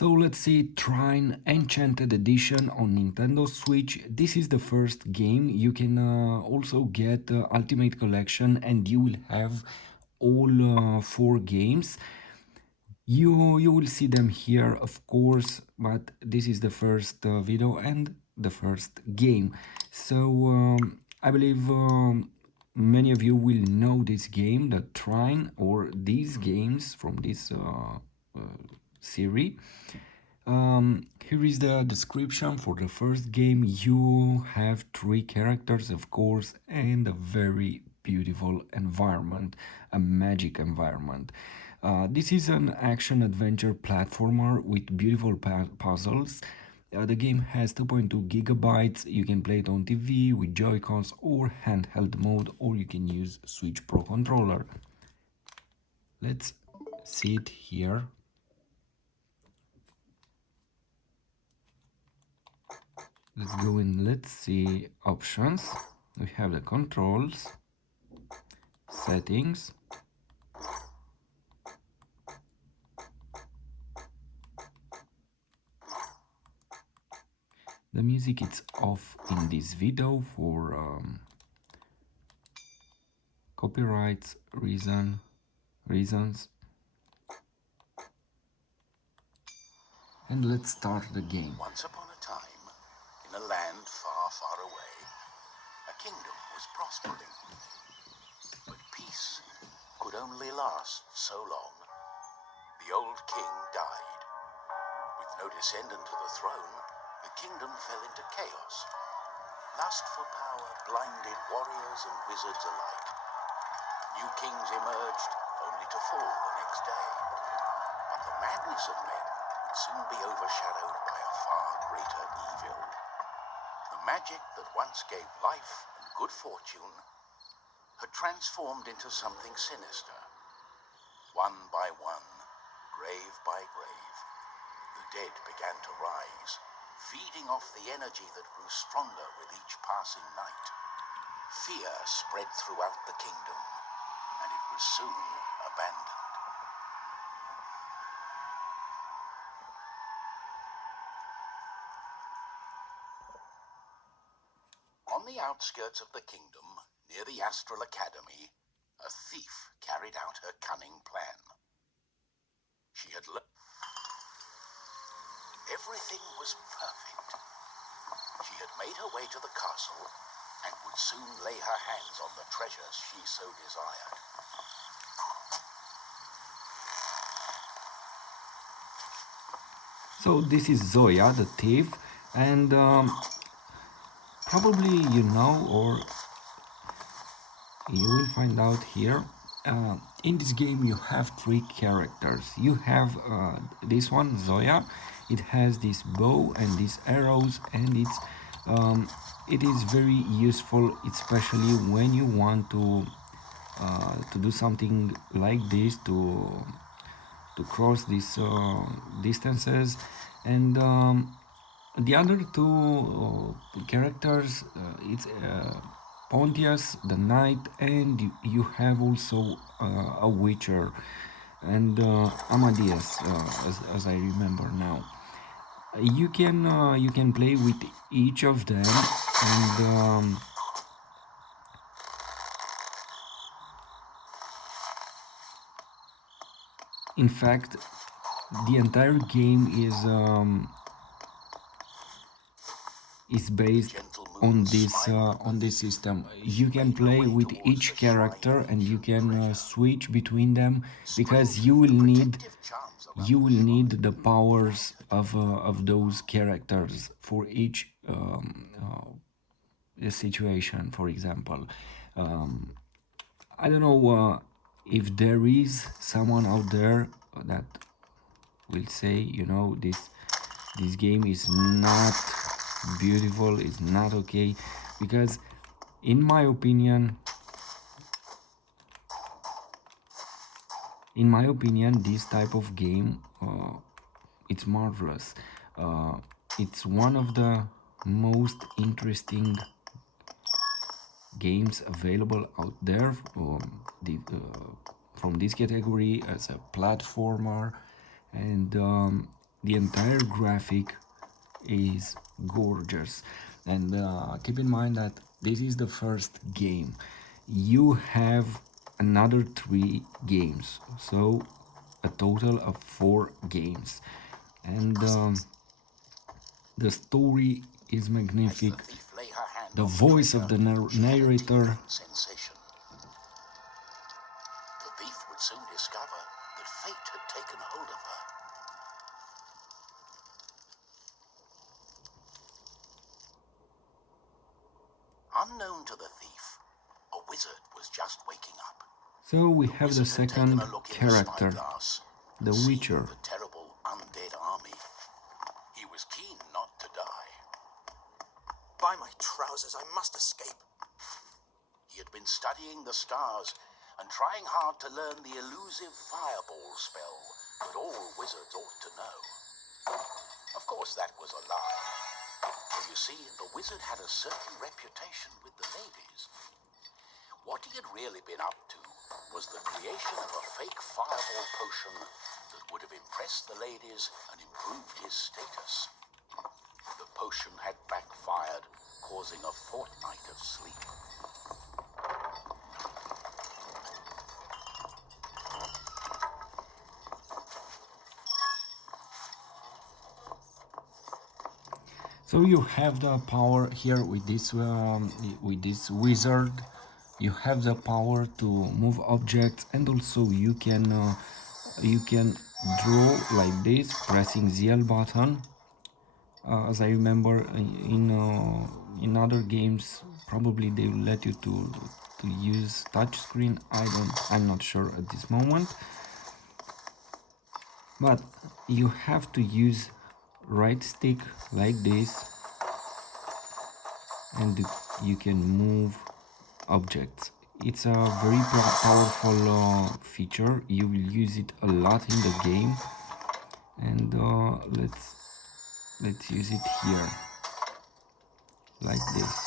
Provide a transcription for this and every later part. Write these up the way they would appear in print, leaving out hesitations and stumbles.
So let's see Trine Enchanted Edition on Nintendo Switch. This is the first game. You can also get Ultimate Collection and you will have all 4 games. You will see them here, of course, but this is the first video and the first game. So I believe many of you will know this game, the Trine, or these games from this series. Here is the description for the first game. You have 3 characters, of course, and a very beautiful environment, a magic environment. This is an action-adventure platformer with beautiful puzzles. The game has 2.2 gigabytes. You can play it on TV with Joy-Cons or handheld mode, or you can use Switch Pro controller. Let's see it here. Let's go in, let's see options. We have the controls, settings, the music is off in this video for copyrights reasons. And let's start the game. Once upon a time, in a land far, far away, a kingdom was prospering. But peace could only last so long. The old king died. With no descendant to the throne, the kingdom fell into chaos. Lust for power blinded warriors and wizards alike. New kings emerged, only to fall the next day. But the madness of men would soon be overshadowed by a far greater evil. The magic that once gave life and good fortune had transformed into something sinister. One by one, grave by grave, the dead began to rise, feeding off the energy that grew stronger with each passing night. Fear spread throughout the kingdom, and it was soon abandoned. On the outskirts of the kingdom, near the Astral Academy, a thief carried out her cunning plan. She had everything was perfect. She had made her way to the castle and would soon lay her hands on the treasures she so desired. So this is Zoya, the thief, and probably you know, or you will find out here. In this game you have 3 characters. You have this one, Zoya. It has this bow and these arrows, and it is very useful, especially when you want to do something like this, to cross these distances. And the other 2 characters, it's Pontius, the knight, and you have also a witcher, and Amadeus, as I remember now. You can play with each of them, and in fact, the entire game is based on this system. You can play with each character and you can switch between them, because you will need the powers of those characters for each situation. For example, I don't know if there is someone out there that will say, you know, this game is not beautiful, it's not okay, because in my opinion this type of game, it's marvelous. It's one of the most interesting games available out there from this category as a platformer, and the entire graphic is gorgeous. And keep in mind that this is the first game. You have another 3 games, so a total of 4 games. And the story is As the magnific. thief lay her hand The on the voice of treasure, the she had a narrator. tingling sensation. The thief would soon discover that fate had taken hold of her. Unknown to the thief, a wizard was just waking up. So we The have the wizard had taken second a look in the character, spyglass the and seen Witcher. the terrible undead army. He was keen not to die. By my trousers, I must escape. He had been studying the stars and trying hard to learn the elusive fireball spell that all wizards ought to know. Of course, that was a lie. For you see, the wizard had a certain reputation with the ladies. What he had really been up to was the creation of a fake fireball potion that would have impressed the ladies and improved his status. The potion had backfired, causing a fortnight of sleep. So you have the power here with this wizard. You have the power to move objects, and also you can draw like this, pressing the L button. As I remember in other games, probably they will let you to use touch screen. I'm not sure at this moment, but you have to use right stick like this, and you can move objects. It's a very powerful feature. You will use it a lot in the game, and let's use it here like this.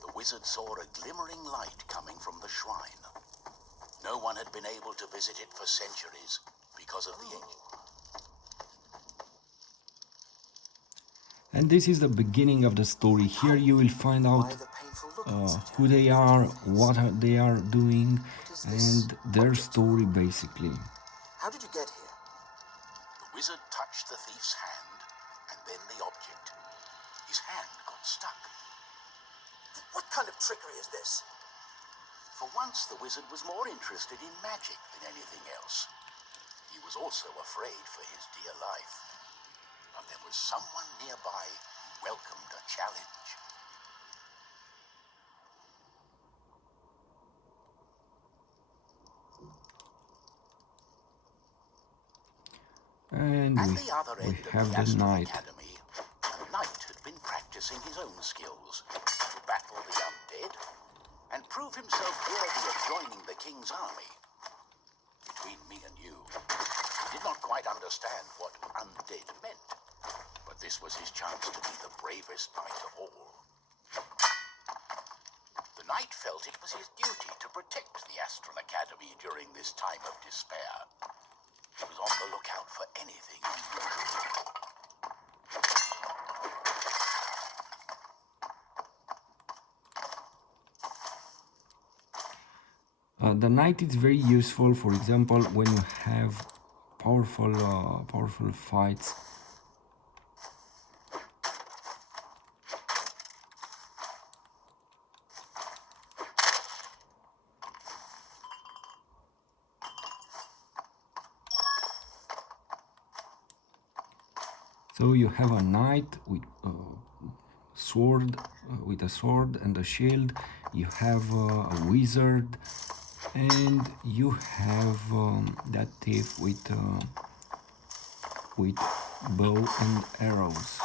The wizard saw a glimmering light coming from the shrine. No one had been able to visit it for centuries because of the ancient. And this is the beginning of the story. Here you will find out Why the painful look on such who they are, what they are doing, is this and their object? story basically. How did you get here? The wizard touched the thief's hand, and then the object. His hand got stuck. What kind of trickery is this? For once, the wizard was more interested in magic than anything else. He was also afraid for his dear life. But there was someone nearby who welcomed a challenge. And At the other we end of have the the Astral knight. Academy, a knight had been practicing his own skills to battle the undead and prove himself worthy of joining the king's army. Between me and you, he did not quite understand what undead meant, but this was his chance to be the bravest knight of all. The knight felt it was his duty to protect the Astral Academy during this time of despair. He was on the lookout for anything unusual. The knight is very useful, for example, when you have powerful fights. So you have a knight with sword, with a sword and a shield. You have a wizard, and you have that thief with bow and arrows.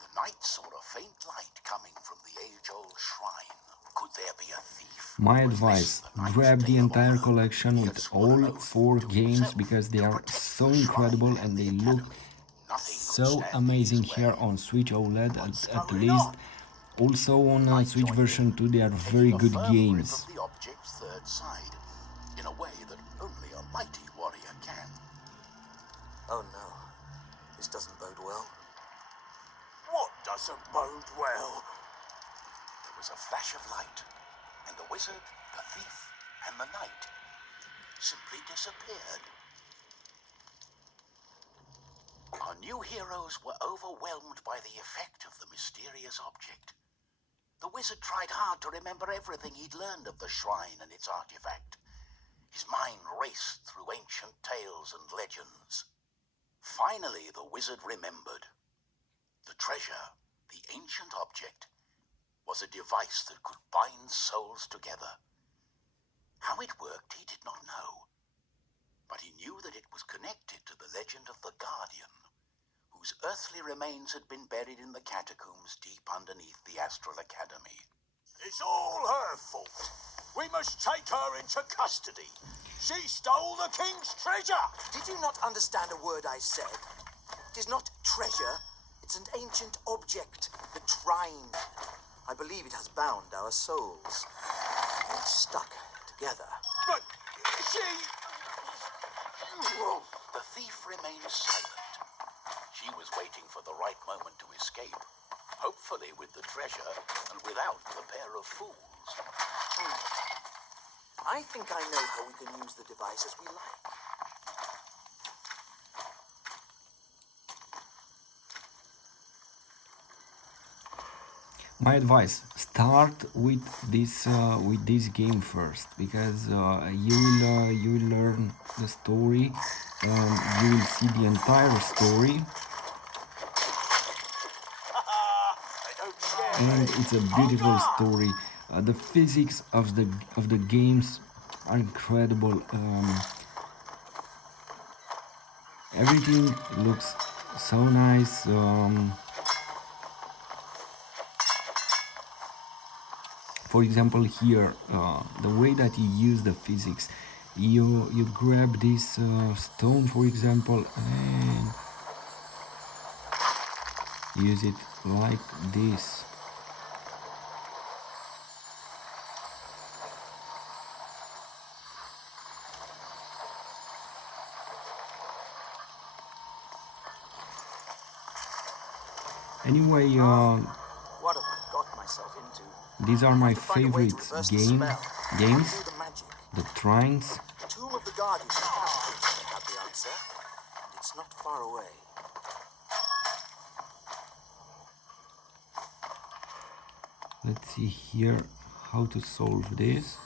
The knight saw a faint light coming from the age-old shrine. Could there be a thief? My Was this advice, the knight's grab the day of entire honor? collection He with had sworn all an oath 4 to games himself because they to are protect so the shrine incredible and and the they look academy. Nothing could so stand in his amazing way. here on Switch OLED What's at going least. on? Also on The knight Switch joined version in, 2 they are taking very a good firm grip of games. the object's third side, in a way that only a mighty warrior can. Oh no, this doesn't bode well. What doesn't bode well? There was a flash of light, and the wizard, the thief, and the knight simply disappeared. Our new heroes were overwhelmed by the effect of the mysterious object. The wizard tried hard to remember everything he'd learned of the shrine and its artifact. His mind raced through ancient tales and legends. Finally, the wizard remembered. The treasure, the ancient object, was a device that could bind souls together. How it worked, he did not know. But he knew that it was connected to the legend of the Guardian, whose earthly remains had been buried in the catacombs deep underneath the Astral Academy. It's all her fault. We must take her into custody. She stole the king's treasure. Did you not understand a word I said? It is not treasure, it's an ancient object, the Trine. I believe it has bound our souls. And stuck together. But she... The thief remained silent. She was waiting for the right moment to escape, hopefully with the treasure and without the pair of fools. I think I know how we can use the device as we like. My advice, start with this game first, because you will learn the story, you will see the entire story, and it's a beautiful story. The physics of the games are incredible. Everything looks so nice. For example, here, the way that you use the physics, you grab this stone, for example, and use it like this. Anyway, What have I got myself into? these are I my have to find a way to favorite reverse the spell. games, Undo the magic. the Trines. The Tomb of the Guardian may have the answer, and it's not far away. Let's see here how to solve this.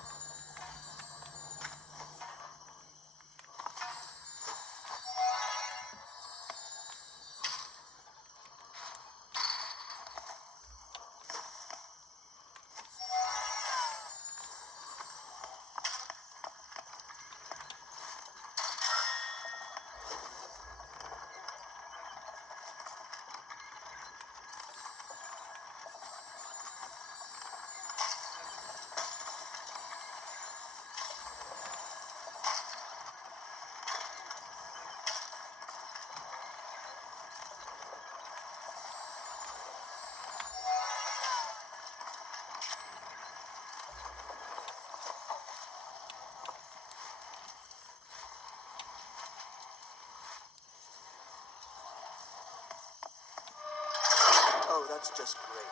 Oh, that's just great.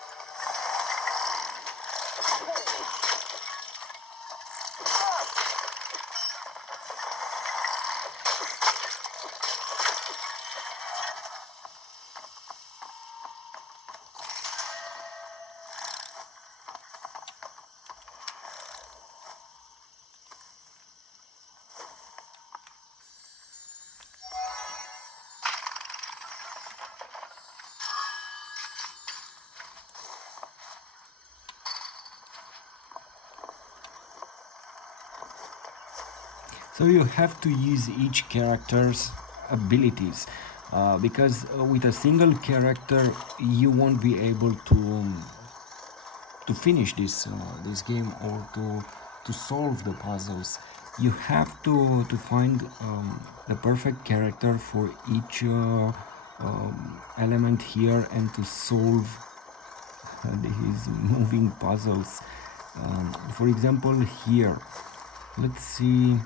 So you have to use each character's abilities, because with a single character you won't be able to finish this game, or to solve the puzzles. You have to find the perfect character for each element here, and to solve these moving puzzles. For example, here, let's see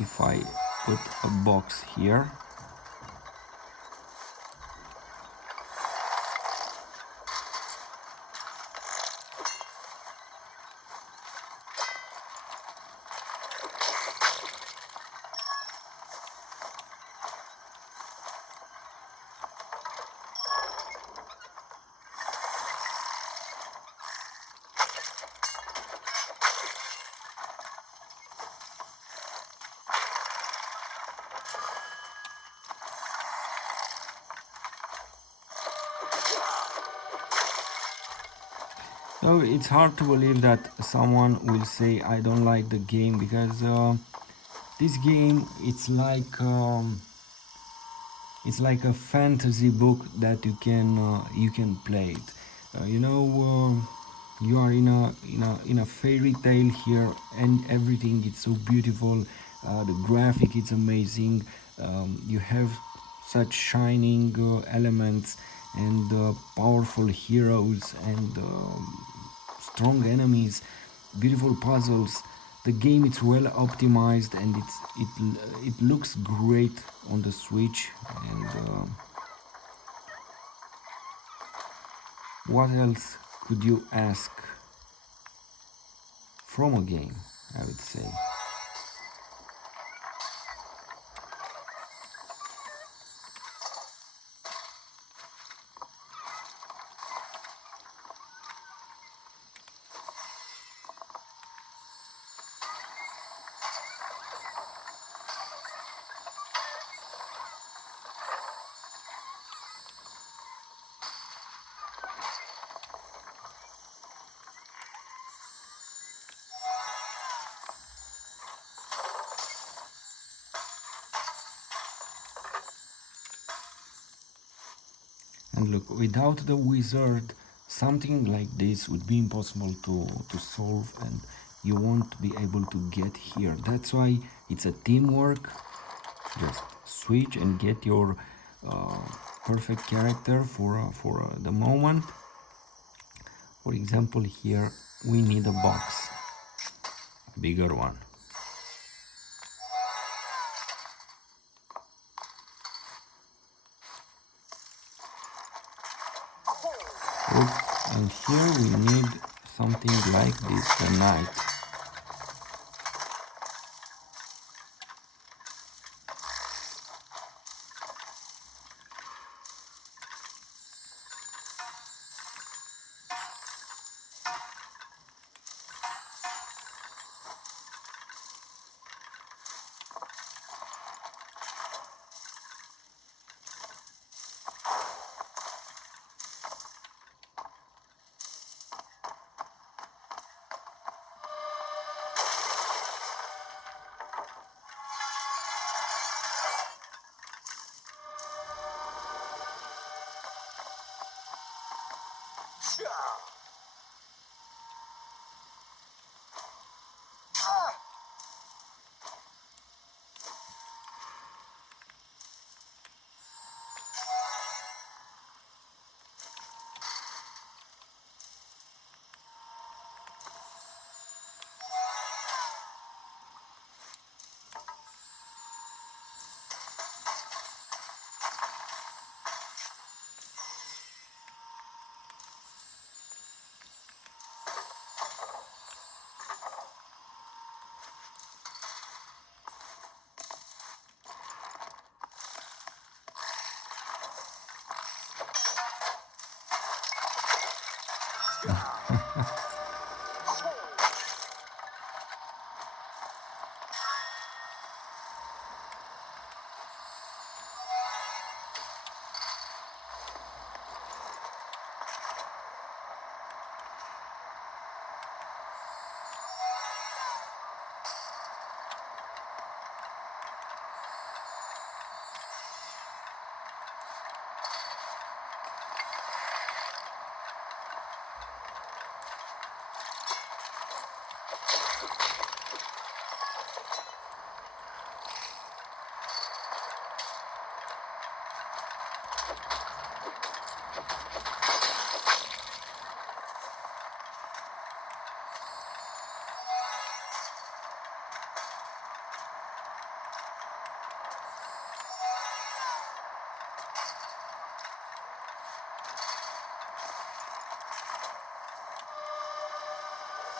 if I put a box here. So it's hard to believe that someone will say I don't like the game, because this game, it's like a fantasy book that you can play it. You are in a fairy tale here, and everything is so beautiful. The graphic is amazing. You have such shining elements, and powerful heroes, and strong enemies, beautiful puzzles. The game is well optimized, and it looks great on the Switch. And what else could you ask from a game, I would say. And look, without the wizard, something like this would be impossible to solve, and you won't be able to get here. That's why it's a teamwork. Just switch and get your uh, perfect character for the moment. For example, here we need a box, a bigger one. Oops, and here we need something like this, the knight.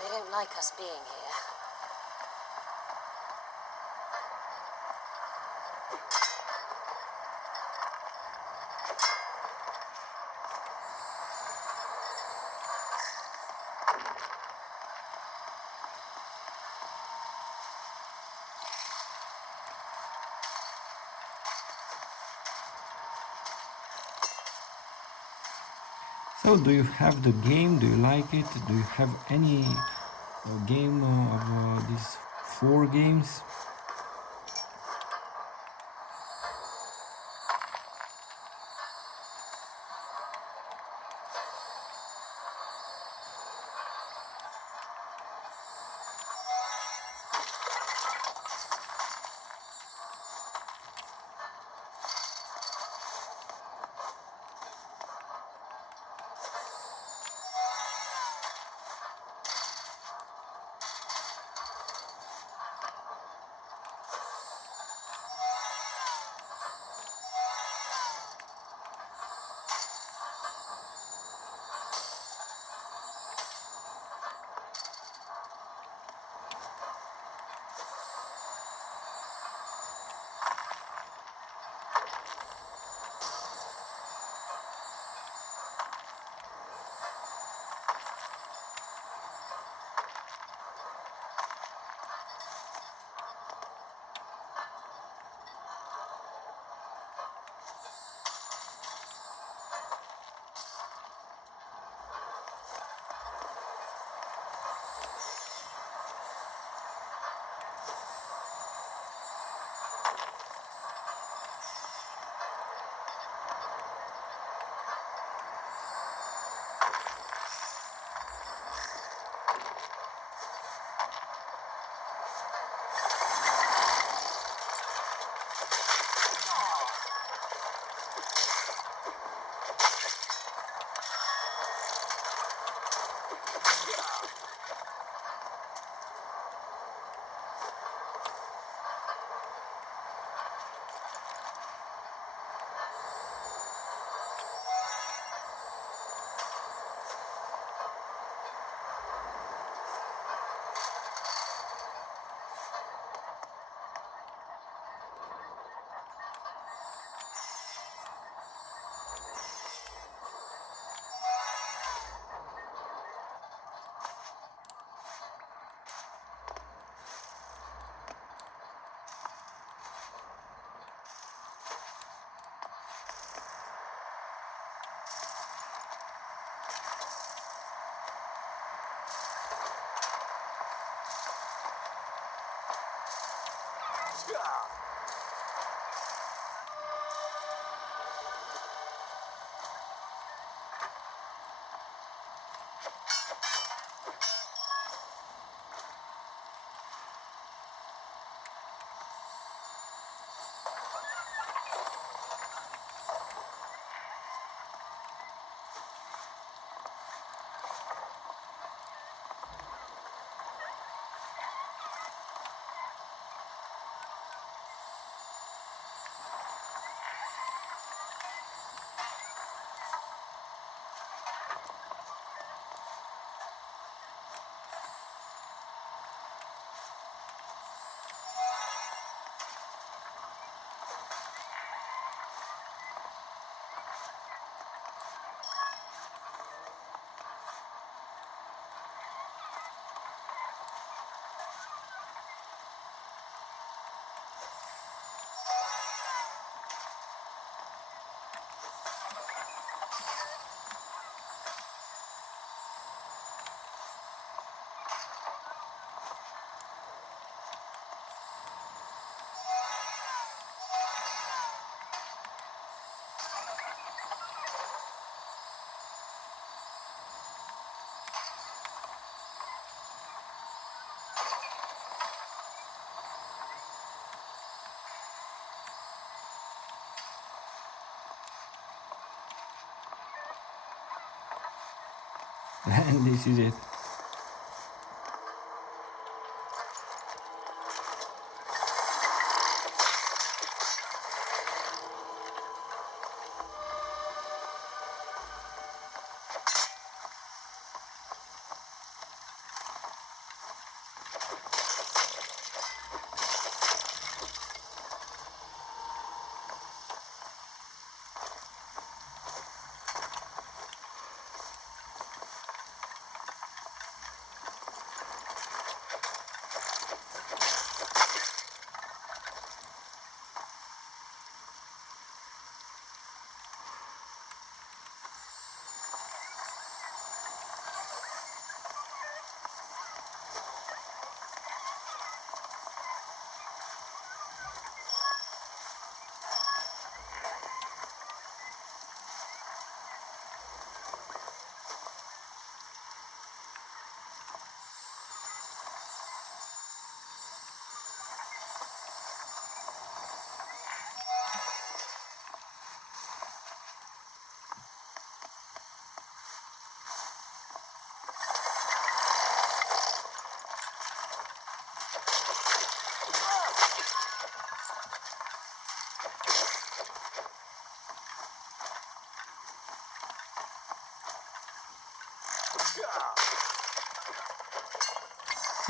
They don't like us being here. So, do you have the game? Do you like it? Do you have any game of these 4 games? And this is it.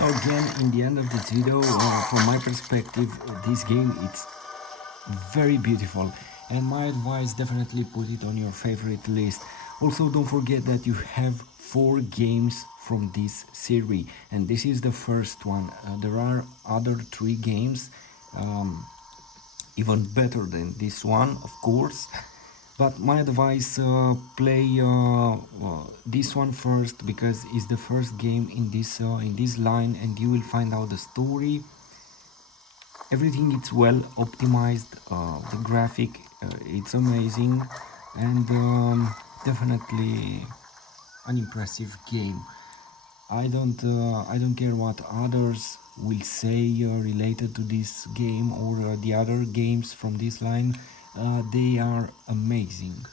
So again, in the end of this video, from my perspective, this game it's very beautiful, and my advice, definitely put it on your favorite list. Also, don't forget that you have 4 games from this series, and this is the first one. There are other 3 games, even better than this one, of course. But my advice, play this one first, because it's the first game in this line, and you will find out the story. Everything is well optimized. The graphic, it's amazing, and definitely an impressive game. I don't care what others will say related to this game or the other games from this line. They are amazing.